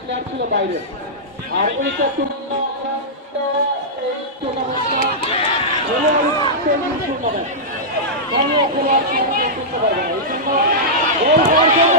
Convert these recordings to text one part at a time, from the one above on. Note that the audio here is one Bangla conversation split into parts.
প্লেয়ার ছিল বাইরে। আর এইটা এই টুর্নামেন্টটা স্থানীয় খেলোয়াড় করতে পারবে না, এই জন্য গোল হওয়ার জন্য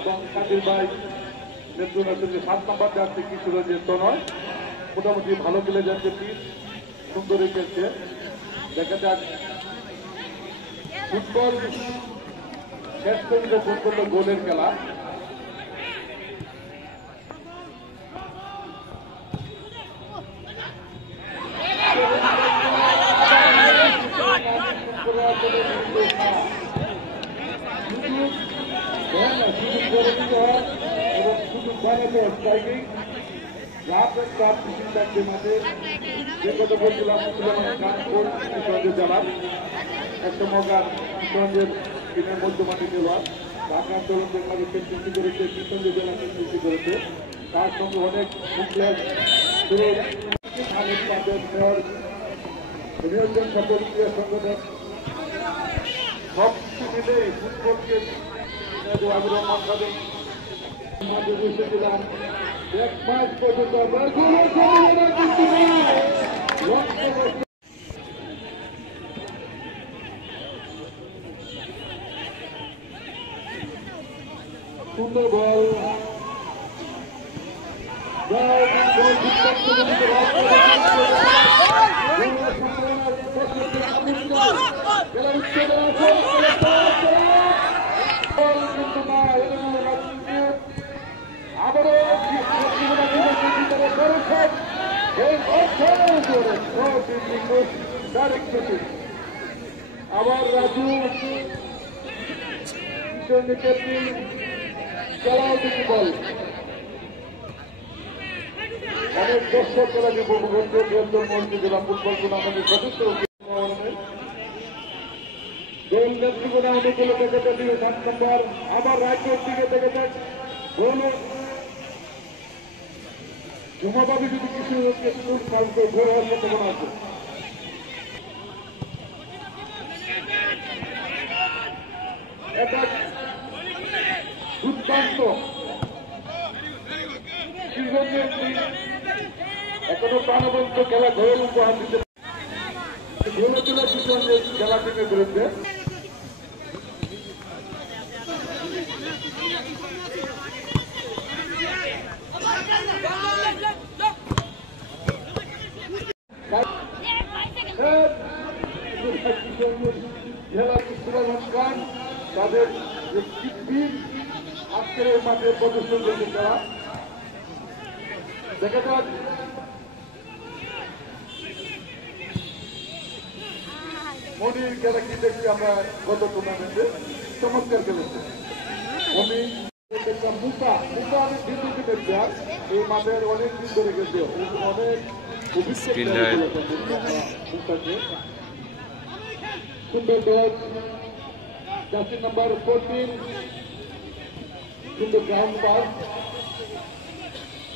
এবং কাদির ভাই নেতৃত্বে 7 নম্বর জার্সি কি ছিল যে তনয়, মোটামুটি ভালো খেলে যাচ্ছে, টিম সুন্দরই খেলছে। দেখা যাক ফুটবল শেষ পর্যন্ত ফুটবল গোলের খেলা। এবং সুযোগ বাড়াতে স্ট্রাইকিং রাত মাঝে যে কথা বলছিলাম কিশোরগঞ্জের জেলার একটা মগার কিশোরগঞ্জের টিমের মধ্যমাঠে খেলোয়াড় ঢাকা তরুণদের মাঝে সৃষ্টি করেছে, কিশোরগঞ্জ জেলাকে সৃষ্টি করেছে। তার সঙ্গে অনেক মুখলেস নিয়োজন সকল ক্রীড়া সংগঠন সব কিছু মিলে ফুটবলকে আগ্রহ করে বসেছিলাম। এক মাস পর্যন্ত সুন্দর বল আবার রাজু খেলাও কিছু বল অনেক দর্শক খেলা যে মন্ত্রী জেলা ফুটবল টুর্নামেন্টের সদস্য গোল নেতৃত্বে অনুকূলে দেখে যাবে 7 নম্বর। আবার রাজ্যের দিকে দেখে যাক গোল জমাবাবি যদি কিছু কালকে গোল হওয়ার সম্ভাবনা আছে। এটা দুর্দান্ত এখনো প্রাণবন্ত খেলা গোল উপহার দিতে খেলা টিমের বিরুদ্ধে। তাদের আজকের এই মাঠে প্রদর্শন করতে তারা দেখা যাক মনির খেলা কি দেখছি আমরা গত টুর্নামেন্টে চমৎকার খেলেছে। মনি দেখলাম মুখা অনেক ভিন্ন টিমের প্লেয়ার, এই মাঠের অনেক দিন ধরে গেছে, অনেক মুখাকে সুন্দর ডট জার্সি নাম্বার 14 সুন্দর গ্রাউন্ড পাস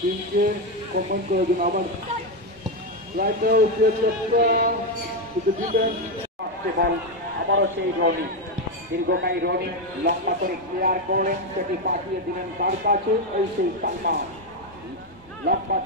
টিমকে কমেন্ট করার জন্য আবার আবারও সেই রনি দীর্ঘকায়ী রনি লম্বা করে ক্লিয়ার করলেন, সেটি পাঠিয়ে দিলেন তার কাছে। এই সেই সালমান লম্বা